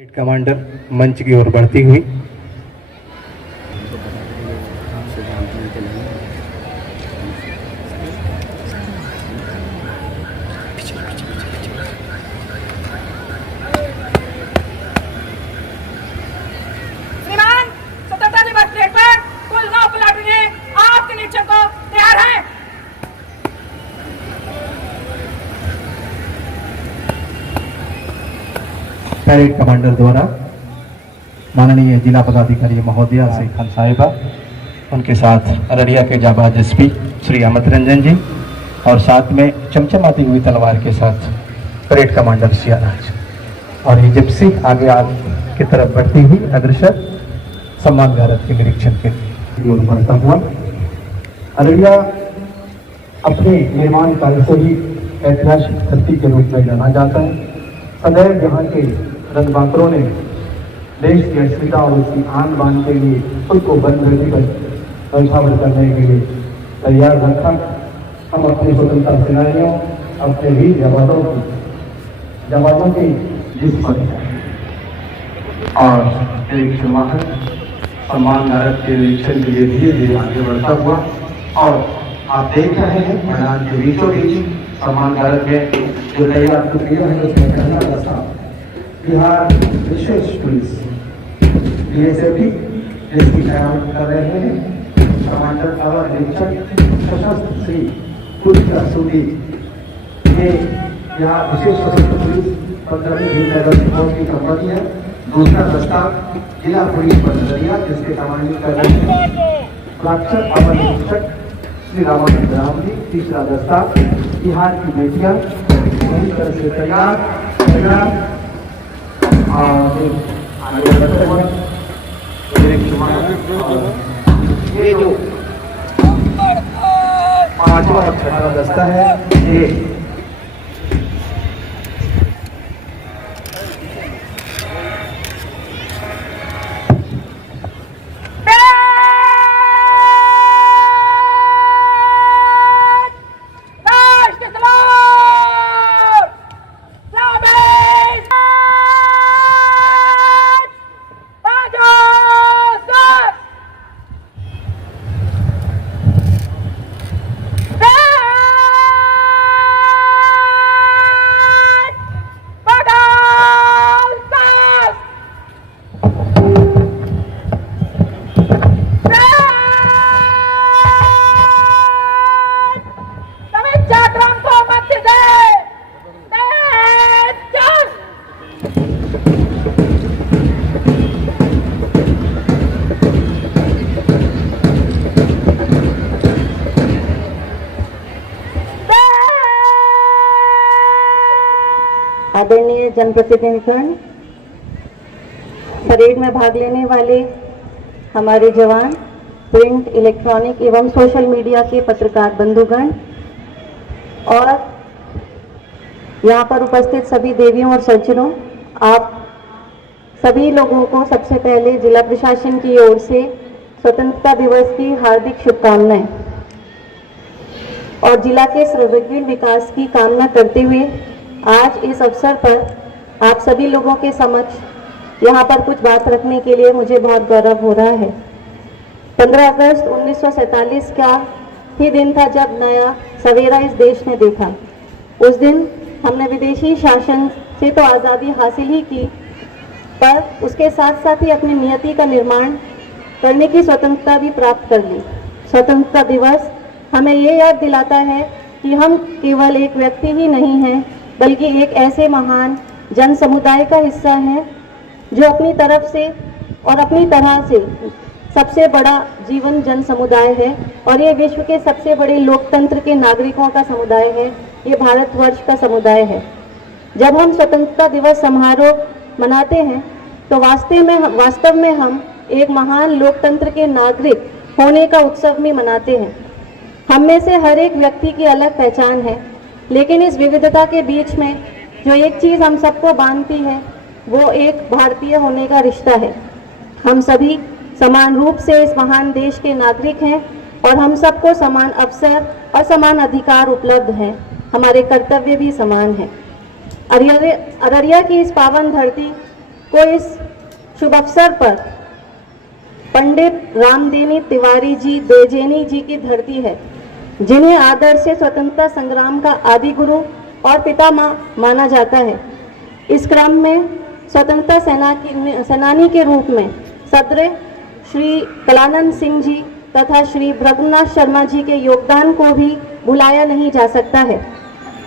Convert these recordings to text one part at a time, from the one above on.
Commander मंच की ओर बढ़ती हुई श्रीमान, स्वतंत्रता दिवस परेड पर कुल 9 प्लाटूनें आपके निरीक्षण को तैयार हैं। परेड कमांडर द्वारा माननीय जिला पदाधिकारी महोदया से खान साहिबा, उनके साथ अररिया के जाबाज एसपी श्री अमित रंजन जी और साथ में चमचमाती हुई तलवार के साथ परेड कमांडर सियाराज और ये जिप्सी आगे की तरफ बढ़ती हुई अग्रसर सम्मान भारत के निरीक्षण के लिए बढ़ता हुआ। अररिया अपने निर्माण कार्य से ही ऐतिहासिक धरती के रूप में जाना जाता है। सदैव यहाँ के रणबांकुरों ने देश की अस्मिता और उसकी आन बान के लिए खुद को बंद पर न्यौछावर करने के लिए तैयार रखा। हम अपने स्वतंत्रता सेनानियों, अपने वीर जवानों की जिस पर और एक वाहन सम्मान भारत के निरीक्षण के लिए धीरे धीरे आगे बढ़ता हुआ और आप देख रहे हैं मैदान के बीचों बीच सम्मान भारत में जो तैयार प्रक्रिया है उसमें पहला रास्ता बिहार विशेष पुलिस बीएसएफटी जिसकी तैयारी कर रहे हैं कमांडर अवर निरीक्षक सशस्त्र श्री पुष्कर सूदी। ये यहाँ विशेष सशस्त्र पुलिस 15वीं की कंपनी है। दूसरा दस्ता जिला पुलिस अररिया जिसके कमांडिंग कर रहे हैं रक्षक अवर निरीक्षक श्री रामानंद राम जी। तीसरा दस्ता बिहार की बेटियां पूरी तरह से तैयार आगे बढ़ते हुए ये जो पांचवा और छठा दस्ता है ये आदरणीय जनप्रतिनिधिगण, परेड में भाग लेने वाले हमारे जवान, प्रिंट, इलेक्ट्रॉनिक एवं सोशल मीडिया के पत्रकार बंधुगण और यहाँ पर उपस्थित सभी देवियों और सज्जनों, आप सभी लोगों को सबसे पहले जिला प्रशासन की ओर से स्वतंत्रता दिवस की हार्दिक शुभकामनाएं और जिला के सर्वांगीण विकास की कामना करते हुए आज इस अवसर पर आप सभी लोगों के समक्ष यहाँ पर कुछ बात रखने के लिए मुझे बहुत गौरव हो रहा है। 15 अगस्त 1947 का ही दिन था जब नया सवेरा इस देश ने देखा। उस दिन हमने विदेशी शासन से तो आज़ादी हासिल ही की, पर उसके साथ साथ ही अपनी नियति का निर्माण करने की स्वतंत्रता भी प्राप्त कर ली। स्वतंत्रता दिवस हमें ये याद दिलाता है कि हम केवल एक व्यक्ति ही नहीं हैं, बल्कि एक ऐसे महान जन समुदाय का हिस्सा है जो अपनी तरफ से और अपनी तरह से सबसे बड़ा जीवन जन समुदाय है और ये विश्व के सबसे बड़े लोकतंत्र के नागरिकों का समुदाय है। ये भारतवर्ष का समुदाय है। जब हम स्वतंत्रता दिवस समारोह मनाते हैं तो वास्तव में हम एक महान लोकतंत्र के नागरिक होने का उत्सव भी मनाते हैं। हम में से हर एक व्यक्ति की अलग पहचान है, लेकिन इस विविधता के बीच में जो एक चीज़ हम सबको बांधती है वो एक भारतीय होने का रिश्ता है। हम सभी समान रूप से इस महान देश के नागरिक हैं और हम सबको समान अवसर और समान अधिकार उपलब्ध हैं। हमारे कर्तव्य भी समान हैं। अररिया की इस पावन धरती को इस शुभ अवसर पर पंडित रामदेनी तिवारी जी देजेनी जी की धरती है, जिन्हें आदर से स्वतंत्रता संग्राम का आदि गुरु और पितामह माना जाता है। इस क्रम में स्वतंत्रता सेनानी के रूप में सदैव श्री कलानंद सिंह जी तथा श्री भृगुनाथ शर्मा जी के योगदान को भी भुलाया नहीं जा सकता है।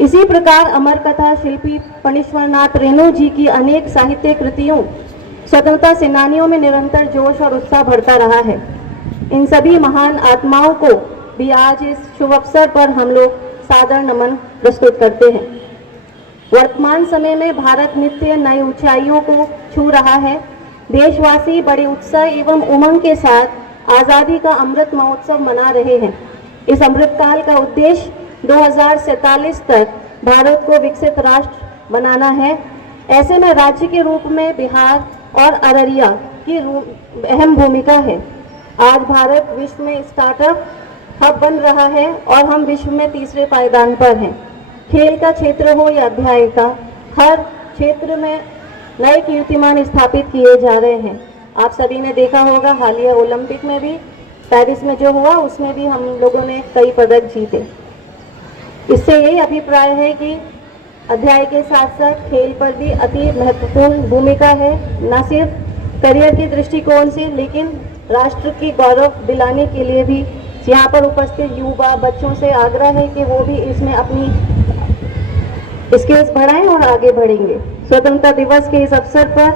इसी प्रकार अमर कथा शिल्पी फणीश्वरनाथ रेणु जी की अनेक साहित्य कृतियों स्वतंत्रता सेनानियों में निरंतर जोश और उत्साह बढ़ता रहा है। इन सभी महान आत्माओं को भी आज इस शुभ अवसर पर हम लोग सादर नमन प्रस्तुत करते हैं। वर्तमान समय में भारत नित्य नई ऊंचाइयों को छू रहा है। देशवासी बड़े उत्साह एवं उमंग के साथ आज़ादी का अमृत महोत्सव मना रहे हैं। इस अमृतकाल का उद्देश्य 2047 तक भारत को विकसित राष्ट्र बनाना है। ऐसे में राज्य के रूप में बिहार और अररिया की अहम भूमिका है। आज भारत विश्व में स्टार्टअप हब बन रहा है और हम विश्व में तीसरे पायदान पर हैं। खेल का क्षेत्र हो या अध्याय का, हर क्षेत्र में नए कीर्तिमान स्थापित किए जा रहे हैं। आप सभी ने देखा होगा हालिया ओलंपिक में भी, पेरिस में जो हुआ उसमें भी हम लोगों ने कई पदक जीते। इससे यही अभिप्राय है कि अध्याय के साथ साथ खेल पर भी अति महत्वपूर्ण भूमिका है, न सिर्फ करियर की दृष्टिकोण से लेकिन राष्ट्र की गौरव दिलाने के लिए भी। यहाँ पर उपस्थित युवा बच्चों से आग्रह है कि वो भी इसमें अपनी स्किल्स बढ़ाएं और आगे बढ़ेंगे। स्वतंत्रता दिवस के इस अवसर पर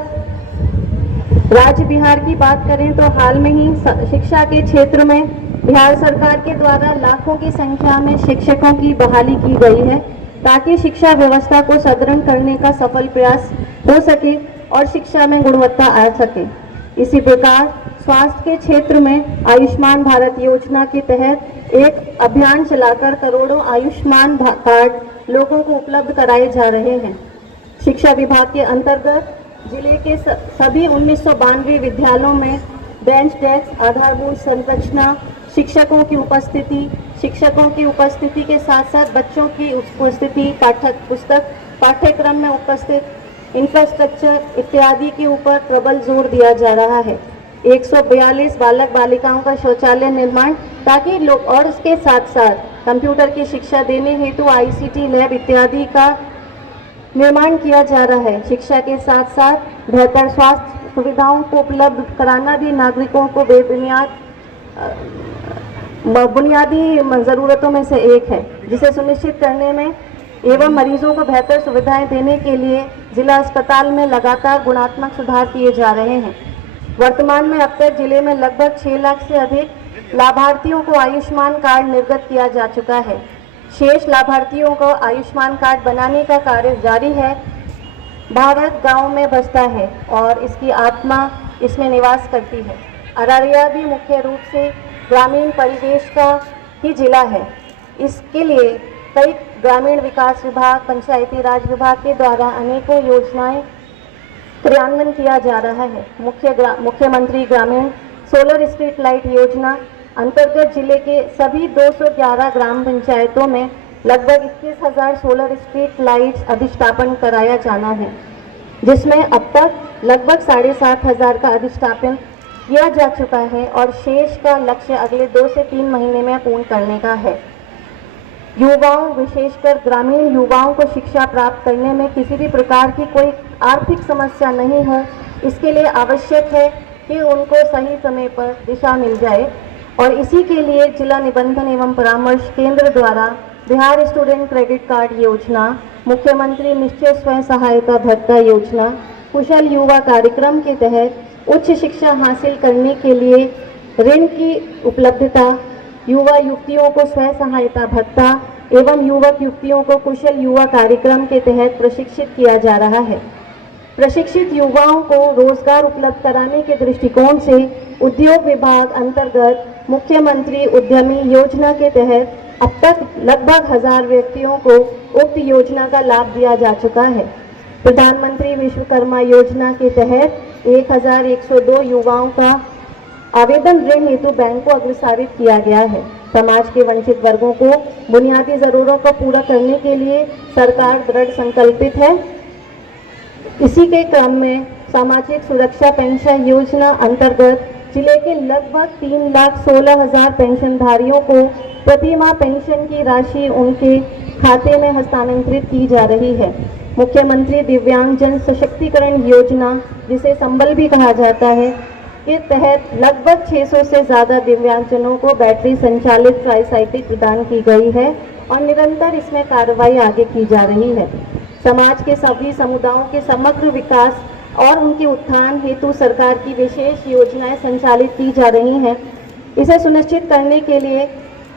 राज्य बिहार की बात करें तो हाल में ही शिक्षा के क्षेत्र में बिहार सरकार के द्वारा लाखों की संख्या में शिक्षकों की बहाली की गई है, ताकि शिक्षा व्यवस्था को सुदृढ़ करने का सफल प्रयास हो सके और शिक्षा में गुणवत्ता आ सके। इसी प्रकार स्वास्थ्य के क्षेत्र में आयुष्मान भारत योजना के तहत एक अभियान चलाकर करोड़ों आयुष्मान कार्ड लोगों को उपलब्ध कराए जा रहे हैं। शिक्षा विभाग के अंतर्गत जिले के सभी 1992 विद्यालयों में बेंच डेस्क, आधारभूत संरचना, शिक्षकों की उपस्थिति के साथ साथ बच्चों की उपस्थिति, पाठ्यक्रम में उपस्थित इंफ्रास्ट्रक्चर इत्यादि के ऊपर प्रबल जोर दिया जा रहा है। 142 बालक बालिकाओं का शौचालय निर्माण, ताकि लोग और इसके साथ साथ कंप्यूटर की शिक्षा देने हेतु ICT लैब इत्यादि का निर्माण किया जा रहा है। शिक्षा के साथ साथ बेहतर स्वास्थ्य सुविधाओं को उपलब्ध कराना भी नागरिकों को बुनियादी ज़रूरतों में से एक है, जिसे सुनिश्चित करने में एवं मरीजों को बेहतर सुविधाएं देने के लिए जिला अस्पताल में लगातार गुणात्मक सुधार किए जा रहे हैं। वर्तमान में अब तक जिले में लगभग 6 लाख से अधिक लाभार्थियों को आयुष्मान कार्ड निर्गत किया जा चुका है। शेष लाभार्थियों को आयुष्मान कार्ड बनाने का कार्य जारी है। भारत गांव में बसता है और इसकी आत्मा इसमें निवास करती है। अररिया भी मुख्य रूप से ग्रामीण परिवेश का ही जिला है। इसके लिए कई ग्रामीण विकास विभाग, पंचायती राज विभाग के द्वारा अनेकों योजनाएं क्रियान्वयन किया जा रहा है। मुख्यमंत्री ग्रामीण सोलर स्ट्रीट लाइट योजना अंतर्गत जिले के सभी 211 ग्राम पंचायतों में लगभग 21,000 सोलर स्ट्रीट लाइट्स अधिष्ठापन कराया जाना है, जिसमें अब तक लगभग 7,500 का अधिष्ठापन किया जा चुका है और शेष का लक्ष्य अगले 2 से 3 महीने में पूर्ण करने का है। युवाओं, विशेषकर ग्रामीण युवाओं को शिक्षा प्राप्त करने में किसी भी प्रकार की कोई आर्थिक समस्या नहीं हो, इसके लिए आवश्यक है कि उनको सही समय पर दिशा मिल जाए और इसी के लिए जिला निबंधन एवं परामर्श केंद्र द्वारा बिहार स्टूडेंट क्रेडिट कार्ड योजना, मुख्यमंत्री निश्चय स्वयं सहायता भत्ता योजना, कुशल युवा कार्यक्रम के तहत उच्च शिक्षा हासिल करने के लिए ऋण की उपलब्धता, युवा युवतियों को स्वयं सहायता भत्ता एवं युवक युवतियों को कुशल युवा कार्यक्रम के तहत प्रशिक्षित किया जा रहा है। प्रशिक्षित युवाओं को रोजगार उपलब्ध कराने के दृष्टिकोण से उद्योग विभाग अंतर्गत मुख्यमंत्री उद्यमी योजना के तहत अब तक लगभग 1000 व्यक्तियों को उक्त योजना का लाभ दिया जा चुका है। प्रधानमंत्री विश्वकर्मा योजना के तहत 1102 युवाओं का आवेदन ऋण हेतु बैंक को अग्रसारित किया गया है। समाज के वंचित वर्गों को बुनियादी जरूरतों को पूरा करने के लिए सरकार दृढ़ संकल्पित है। इसी के क्रम में सामाजिक सुरक्षा पेंशन योजना अंतर्गत जिले के लगभग 3,16,000 पेंशनधारियों को प्रति माह पेंशन की राशि उनके खाते में हस्तांतरित की जा रही है। मुख्यमंत्री दिव्यांगजन सशक्तिकरण योजना, जिसे संबल भी कहा जाता है, के तहत लगभग 600 से ज़्यादा दिव्यांगजनों को बैटरी संचालित ट्राईसाइकिल प्रदान की गई है और निरंतर इसमें कार्रवाई आगे की जा रही है। समाज के सभी समुदायों के समग्र विकास और उनके उत्थान हेतु सरकार की विशेष योजनाएं संचालित की जा रही हैं। इसे सुनिश्चित करने के लिए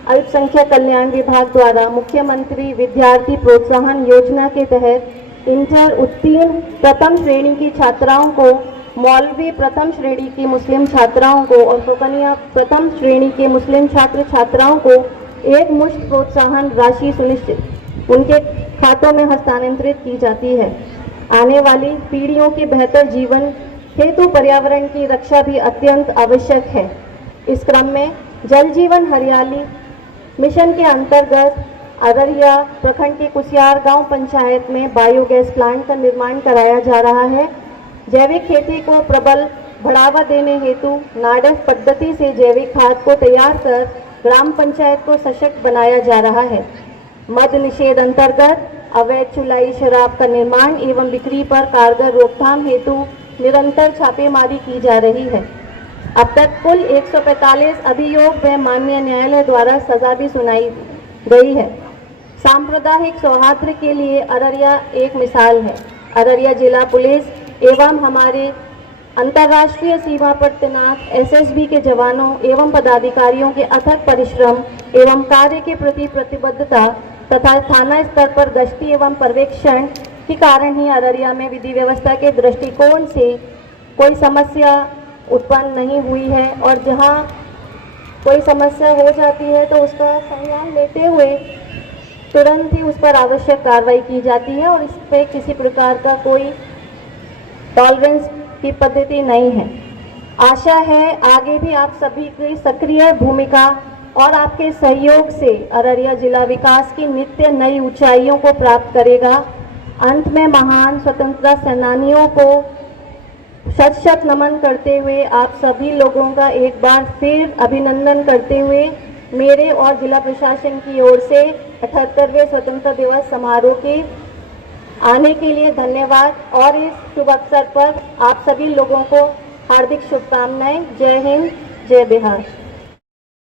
अल्पसंख्यक कल्याण विभाग द्वारा मुख्यमंत्री विद्यार्थी प्रोत्साहन योजना के तहत इंटर उत्तीर्ण प्रथम श्रेणी की छात्राओं को, मौलवी प्रथम श्रेणी की मुस्लिम छात्राओं को और फुकनिया प्रथम श्रेणी के मुस्लिम छात्र छात्राओं को एक मुश्त प्रोत्साहन राशि सुनिश्चित उनके खातों में हस्तांतरित की जाती है। आने वाली पीढ़ियों के बेहतर जीवन हेतु पर्यावरण की रक्षा भी अत्यंत आवश्यक है। इस क्रम में जल जीवन हरियाली मिशन के अंतर्गत अररिया प्रखंड के कुसियार गांव पंचायत में बायोगैस प्लांट का निर्माण कराया जा रहा है। जैविक खेती को प्रबल बढ़ावा देने हेतु नाडेफ पद्धति से जैविक खाद को तैयार कर ग्राम पंचायत को सशक्त बनाया जा रहा है। मद निषेध अंतर्गत अवैध चुलाई शराब का निर्माण एवं बिक्री पर कारगर रोकथाम हेतु निरंतर छापेमारी की जा रही है। अब तक कुल 145 अभियोग व माननीय न्यायालय द्वारा सजा भी सुनाई गई है। सांप्रदायिक सौहार्द के लिए अररिया एक मिसाल है। अररिया जिला पुलिस एवं हमारे अंतर्राष्ट्रीय सीमा पर तैनात एसएसबी के जवानों एवं पदाधिकारियों के अथक परिश्रम एवं कार्य के प्रति प्रतिबद्धता तथा थाना स्तर पर गश्ती एवं पर्यवेक्षण के कारण ही अररिया में विधि व्यवस्था के दृष्टिकोण से कोई समस्या उत्पन्न नहीं हुई है और जहां कोई समस्या हो जाती है तो उसका संज्ञान लेते हुए तुरंत ही उस पर आवश्यक कार्रवाई की जाती है और इस पर किसी प्रकार का कोई टॉलरेंस की पद्धति नहीं है। आशा है आगे भी आप सभी की सक्रिय भूमिका और आपके सहयोग से अररिया जिला विकास की नित्य नई ऊंचाइयों को प्राप्त करेगा। अंत में महान स्वतंत्रता सेनानियों को शत शत नमन करते हुए आप सभी लोगों का एक बार फिर अभिनंदन करते हुए मेरे और जिला प्रशासन की ओर से 78वें स्वतंत्रता दिवस समारोह के आने के लिए धन्यवाद और इस शुभ अवसर पर आप सभी लोगों को हार्दिक शुभकामनाएं। जय हिंद, जय बिहार।